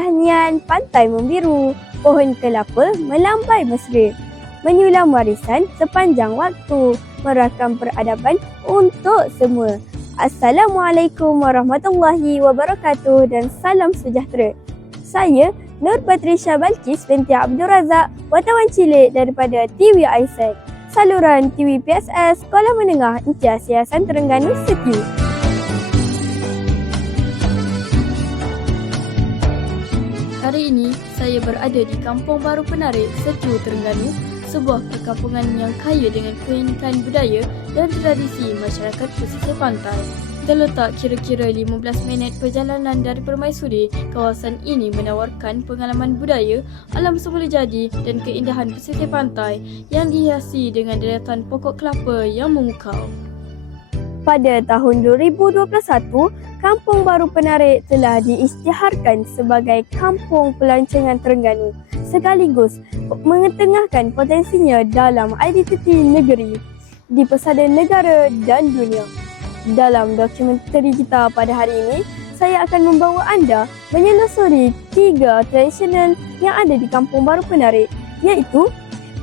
Indahnya pantai membiru, pohon kelapa melambai mesra, menyulam warisan sepanjang waktu, merakam peradaban untuk semua. Assalamualaikum warahmatullahi wabarakatuh dan salam sejahtera. Saya Nur Patricia Balkis binti Abdul Razak, wartawan cilik daripada TV Aisyah, saluran TV PSS Sekolah Menengah Imtiaz Yayasan Terengganu Setiu. Hari ini, saya berada di Kampung Baru Penarik, Setiu, Terengganu, sebuah perkampungan yang kaya dengan keunikan budaya dan tradisi masyarakat pesisir pantai. Terletak kira-kira 15 minit perjalanan dari Permaisuri, kawasan ini menawarkan pengalaman budaya, alam semula jadi dan keindahan pesisir pantai yang dihiasi dengan deretan pokok kelapa yang memukau. Pada tahun 2021, Kampung Baru Penarik telah diisytiharkan sebagai Kampung Pelancongan Terengganu, sekaligus mengetengahkan potensinya dalam identiti negeri di pesada negara dan dunia. Dalam dokumentari kita pada hari ini, saya akan membawa anda menyelusuri 3 tradisional yang ada di Kampung Baru Penarik, iaitu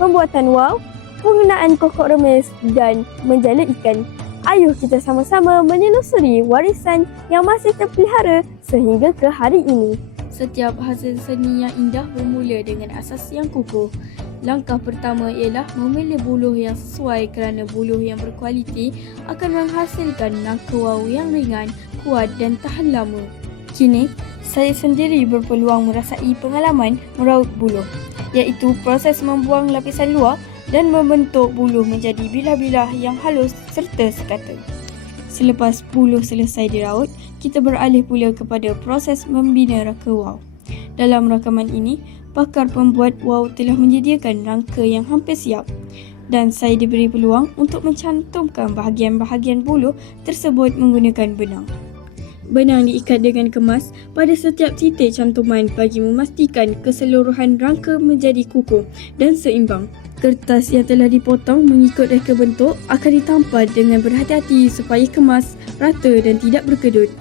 pembuatan wau, penggunaan kokok remis dan menjala ikan. Ayuh kita sama-sama menyelusuri warisan yang masih terpelihara sehingga ke hari ini. Setiap hasil seni yang indah bermula dengan asas yang kukuh. Langkah pertama ialah memilih buluh yang sesuai kerana buluh yang berkualiti akan menghasilkan rangka wau yang ringan, kuat dan tahan lama. Kini, saya sendiri berpeluang merasai pengalaman meraut buluh, iaitu proses membuang lapisan luar dan membentuk buluh menjadi bilah-bilah yang halus serta sekata. Selepas buluh selesai diraut, kita beralih pula kepada proses membina rangka wau. Dalam rakaman ini, pakar pembuat wau telah menyediakan rangka yang hampir siap dan saya diberi peluang untuk mencantumkan bahagian-bahagian buluh tersebut menggunakan benang. Benang diikat dengan kemas pada setiap titik cantuman bagi memastikan keseluruhan rangka menjadi kukuh dan seimbang. Kertas yang telah dipotong mengikut reka bentuk akan ditampal dengan berhati-hati supaya kemas, rata dan tidak berkedut.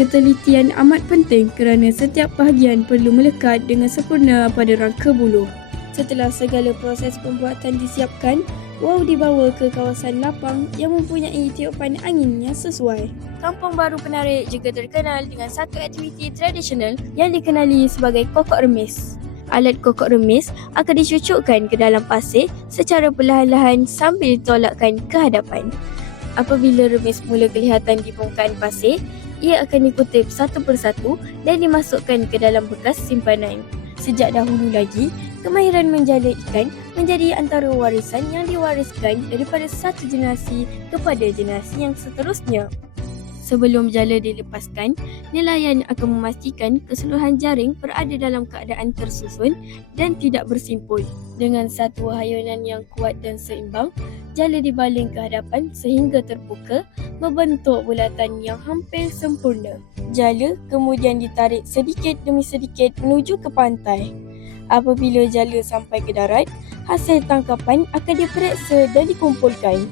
Ketelitian amat penting kerana setiap bahagian perlu melekat dengan sempurna pada rangka buluh. Setelah segala proses pembuatan disiapkan, wau dibawa ke kawasan lapang yang mempunyai tiupan angin yang sesuai. Kampung Baru Penarik juga terkenal dengan satu aktiviti tradisional yang dikenali sebagai kokok remis. Alat kokok remis akan dicucukkan ke dalam pasir secara perlahan-lahan sambil ditolakkan ke hadapan. Apabila remis mula kelihatan di permukaan pasir, ia akan dikutip satu persatu dan dimasukkan ke dalam bekas simpanan. Sejak dahulu lagi, kemahiran menjala ikan menjadi antara warisan yang diwariskan daripada satu generasi kepada generasi yang seterusnya. Sebelum jala dilepaskan, nelayan akan memastikan keseluruhan jaring berada dalam keadaan tersusun dan tidak bersimpul. Dengan satu hayunan yang kuat dan seimbang, jala dibaling ke hadapan sehingga terbuka, membentuk bulatan yang hampir sempurna. Jala kemudian ditarik sedikit demi sedikit menuju ke pantai. Apabila jala sampai ke darat, hasil tangkapan akan diperiksa dan dikumpulkan.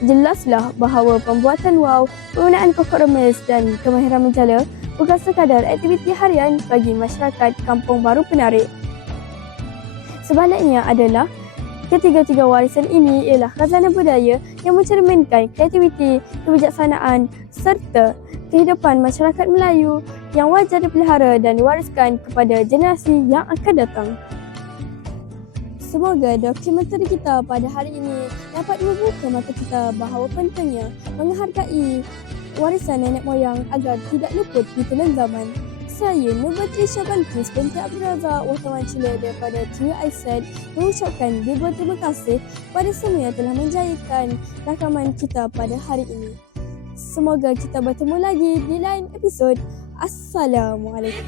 Jelaslah bahawa pembuatan wau, penggunaan kokok remis dan kemahiran menjala bukan sekadar aktiviti harian bagi masyarakat Kampung Baru Penarik. Sebaliknya adalah ketiga-tiga warisan ini ialah khazanah budaya yang mencerminkan kreativiti, kebijaksanaan serta kehidupan masyarakat Melayu yang wajar dipelihara dan diwariskan kepada generasi yang akan datang. Semoga dokumentari kita pada hari ini dapat membuka mata kita bahawa pentingnya menghargai warisan nenek moyang agar tidak luput di telan zaman. Saya Nur Patricia Balkis binti Abdul Razak, wartawan cilik daripada TV Aisyah, mengucapkan ribuan terima kasih pada semua yang telah menjayakan rakaman kita pada hari ini. Semoga kita bertemu lagi di lain episod. Assalamualaikum.